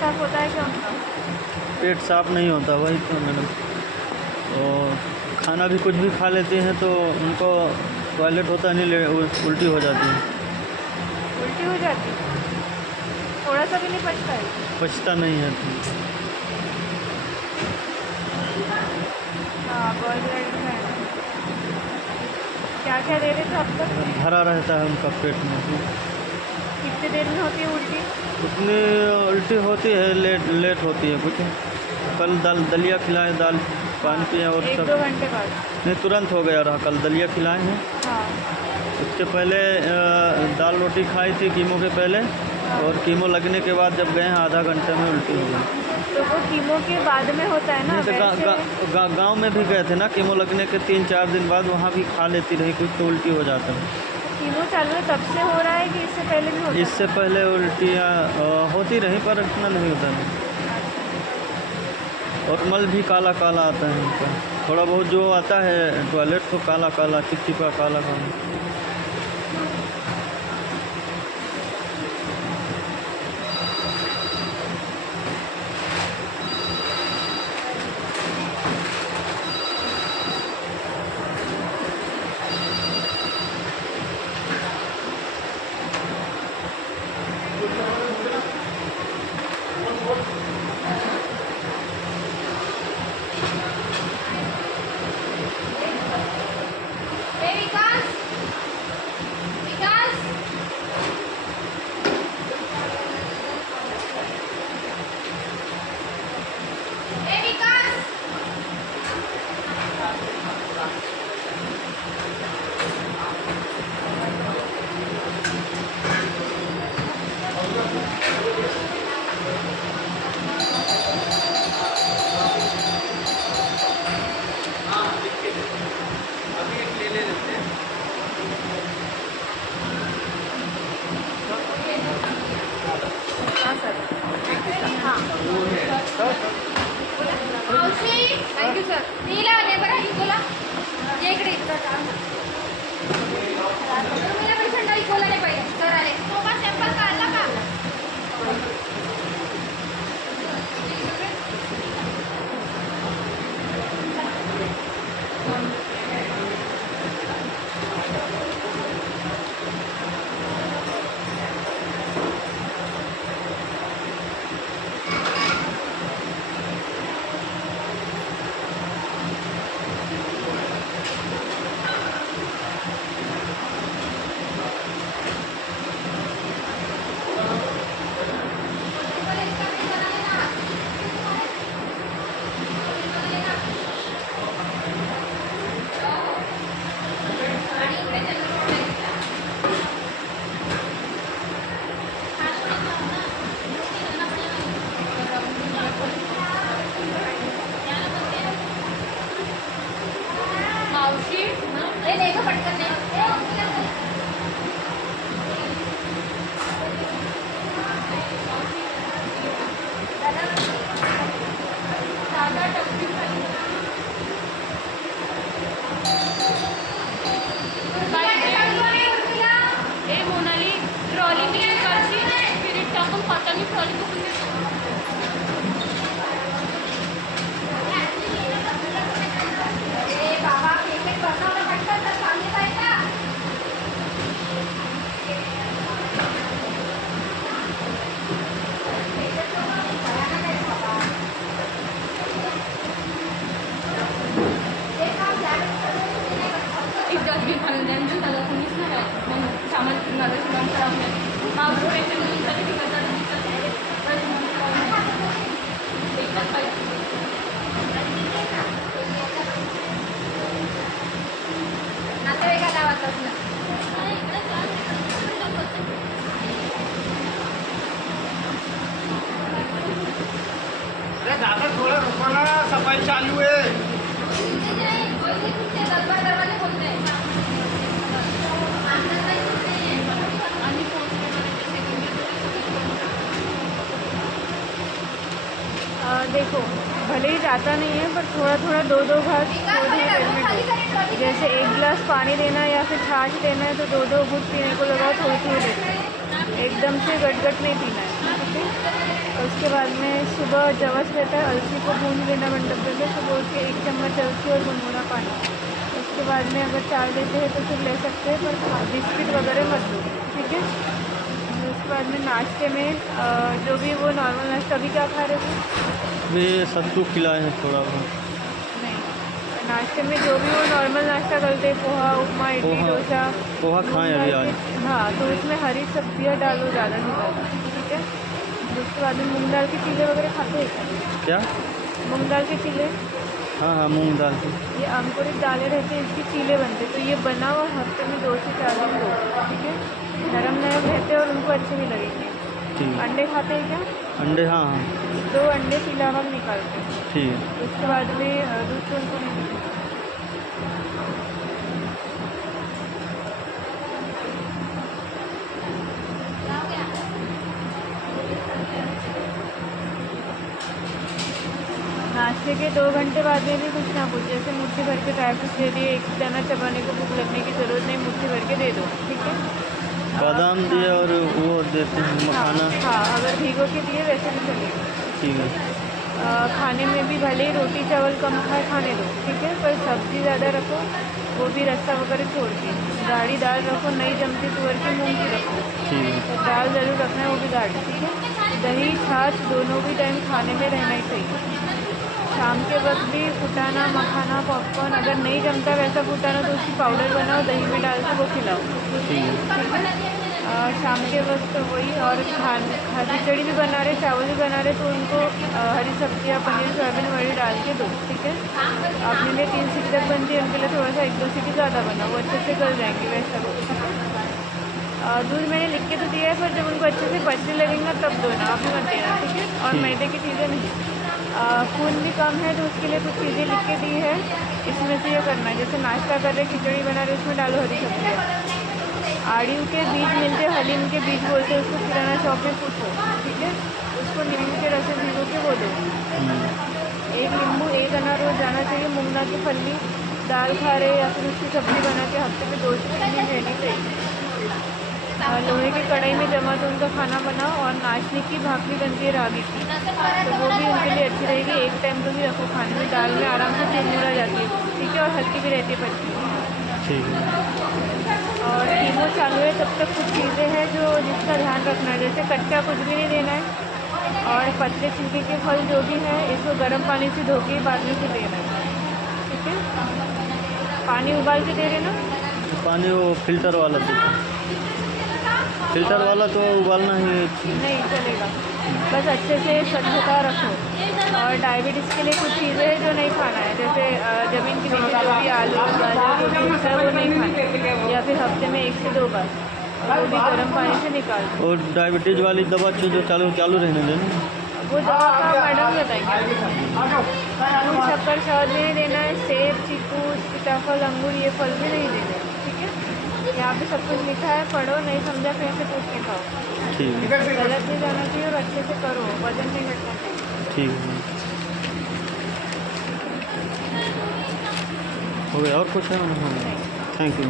साफ होता है क्या उनका? पेट साफ नहीं होता, वही तो मैडम। तो खाना भी कुछ भी खा लेते हैं तो उनको टॉयलेट होता नहीं, उल्टी हो जाती है। उल्टी हो जाती है? थोड़ा सा भी नहीं पचता है? पचता नहीं है। हाँ, बॉयल ब्लैडर का है ना। क्या क्या दे रहे थे अब तक? भरा रहता है उनका पेट में। कितनी देर में होती है उल्टी? उतनी उल्टी होती है, लेट लेट होती है कुछ। कल दलिया खिलाए, दाल पानी पिए और सब। 1-2 घंटे बाद? नहीं, तुरंत हो गया रहा। कल दलिया खिलाए हैं। हाँ। उसके पहले दाल रोटी खाई थी कीमो के पहले। हाँ। और कीमो लगने के बाद जब गए हैं आधा घंटे में उल्टी हो गई। तो वो कीमो के बाद में होता है ना? नहीं तो गाँव में भी गए थे ना, कीमो लगने के 3-4 दिन बाद, वहाँ भी खा लेती रही कुछ तो उल्टी हो जाता है। कीमो चालू है तब से हो रहा है कि इससे पहले भी होता है? इससे पहले उल्टियाँ होती रही पर इतना नहीं होता है। और मल भी काला काला आता है उनका। थोड़ा बहुत जो आता है टॉयलेट तो काला काला चिपचिपा काला काला। हाँ सर। Thank you sir. नीला नेबर आहे इकोला. ये इकडे. तुम्ही पेशंट इकोला नाही पाहिजे. सर आले. सोबत सॅम्पल काढला का? मावशी हे नाही का पटकन नाही. साधा टप्पी खाली. ए मोनाली ट्रॉली मी करची स्पिरिट टाकून पातानी ट्रॉली बघून घेतो. ए बाबा पेमेंट बनवलं पटकन तर सांगितलं आहे का? एकदाच मी खाल्ल्यानंतर त्याला कोणीच नाही आहे. मग सामान माझं सामान खराब नाही. मागचं पेशंट घेऊन तरी तिकडचा एकदाच पाहिजे. नातेवाईकाला वाटत ना. अरे दादा थोड़ा रुको ना, सफाई चालू है। दरवाजे बोलते हैं. देखो भले ही जाता नहीं है पर थोड़ा थोड़ा 2-2 घास जैसे 1 गिलास पानी देना या फिर छाछ देना है तो 2-2 घूंट पीने को लगाओ, थोड़ी थोड़ी देना है। एकदम से गट नहीं पीना है, ठीक है? और उसके बाद में सुबह जवस रहता है, अलसी को भून लेना 1 डब्बे में, सुबह उठ के 1 चम्मच अलसी और गुनगुना पानी। उसके बाद में अगर चाय लेते हैं तो फिर ले सकते हैं, पर बिस्किट वगैरह मत लो, ठीक है। और उसके बाद में नाश्ते में जो भी वो नॉर्मल नाश्ता, अभी क्या खा रहे थे? वे सत्तू खिलाए हैं थोड़ा बहुत। नहीं, नाश्ते में जो भी वो नॉर्मल नाश्ता करते हैं, पोहा, उपमा, इडली, डोसा, पोहा खाएँ मूंग अभी दाल आज। के, हाँ, तो उसमें हरी सब्जियाँ डालो ज़्यादा से ज़्यादा, ठीक है। उसके बाद में मूंग दाल के चीले वगैरह खाते हैं क्या? क्या? मूंग दाल के चीले, हाँ हाँ, मूँग दाल की। ये अंकुरित दालें रहती हैं, इसके चीले बनते हैं, तो ये बनाओ और हफ्ते में 2 से 4 दिन दो, ठीक है। नरम नरम रहते हैं और उनको अच्छे भी लगेंगे। ठीक है। अंडे खाते हैं क्या? अंडे, हाँ हाँ, 2 अंडे सिलावा में निकालते हैं। ठीक है। उसके बाद में दूध तो उनको नहीं देते। नाश्ते के 2 घंटे बाद में भी कुछ ना कुछ, जैसे मुट्ठी भर के ड्राई फ्रूट्स दे दिए, एक दाना चबाने को भूख लगने की ज़रूरत नहीं, मुट्ठी भर के दे दो, ठीक है। बादाम दिए और वो देते हैं हाँ मखाना। हाँ, अगर भिगो के दिए वैसे भी चलेगा। ठीक है। खाने में भी भले ही रोटी चावल कम खाए, खाने दो, ठीक है, पर सब्ज़ी ज़्यादा रखो, वो भी रस्सा वगैरह छोड़ के। गाढ़ी दाल रखो, नहीं जमती तुअर की, मूंग की रखो, ठीक है। तो दाल ज़रूर रखना है, वो भी गाढ़ी, ठीक है। दही छाछ दोनों भी टाइम खाने में रहना ही चाहिए। शाम के वक्त भी फुटाना, मखाना, पॉपकॉर्न, अगर नहीं जमता वैसा फुटाना तो उसकी पाउडर बनाओ, दही में डाल के वो खिलाओ, ठीक है। ठीक है। शाम के वक्त वही, और खिचड़ी भी बना रहे, चावल भी बना रहे, तो उनको हरी सब्जियाँ, पनीर, सोयाबीन वड़ी डाल के दो, ठीक है। अपने लिए 3 सीटी तक बनती है, उनके लिए थोड़ा सा 1-2 सीटी ज़्यादा बनाओ, वो अच्छे से गल जाएंगे वैसा कुछ, ठीक है। दूध मैंने लिख के तो दिया है, पर जब उनको अच्छे से पचने लगेगा तब दो ना, अभी मत देना, ठीक है। और ठीक। मैदे की चीज़ें नहीं। खून भी कम है तो उसके लिए कुछ चीज़ें लिख के दी है, इसमें से ये करना है, जैसे नाश्ता कर रहे, खिचड़ी बना रहे, उसमें डालो हरी सब्जियाँ। आड़ू के बीज मिलते हैं, हलीम के बीज बोलते हैं उसको, किराना शॉप में पूछो, ठीक है। उसको नींबू के रस में भिगो के वो दो। 1 नींबू, 1 अनार रोज़ जाना चाहिए। मूंग दाल की फली दाल खा रहे या फिर उसकी सब्ज़ी बना के हफ्ते में 2 से 3 दिन रहनी चाहिए। लोहे की कढ़ाई में जमा तो उनका खाना बनाओ, और नाचने की भाकरी बनती है रागी की, तो वो भी उनके लिए अच्छी रहेगी। एक टाइम तो भी रखो खाने में, दाल में आराम से चुरमुरा जाती है, ठीक है, और हल्की भी रहती है पतली। ठीक है। और कीमो चालू है तब तक कुछ चीज़ें हैं जो जिसका ध्यान रखना है, जैसे कच्चा कुछ भी नहीं देना है, और पतले छिलके के फल जो भी है इसको गर्म पानी से धो के बाद में फिर देना है, ठीक है। पानी उबाल के दे रहे ना? पानी वो फ़िल्टर वाला देते हैं। फ़िल्टर वाला तो उबालना ही नहीं चलेगा, बस अच्छे से स्वच्छता रखो। और डायबिटीज़ के लिए कुछ चीज़ें हैं जो नहीं खाना है, जैसे ज़मीन के नीचे जो भी आलू, गाजर, जो भी होता है वो नहीं खाना, या फिर हफ्ते में 1 से 2 बार, और वो भी गर्म पानी से निकाल दो। और डायबिटीज़ वाली दवा जो चालू चालू रहने देना। वो दवा का मैडम बताएंगे। दूध, शक्कर, शहद भी नहीं देना है, सेब, चीकू, सीताफल, अंगूर ये फल भी नहीं देने, ठीक है। यहाँ पे सब कुछ लिखा है, पढ़ो, नहीं समझा फिर से पूछ के खाओ। ठीक है। गलत नहीं जाना चाहिए और अच्छे से करो, वजन नहीं घटना चाहिए। ठीक है। हो गया और कुछ है? हाँ, थैंक यू।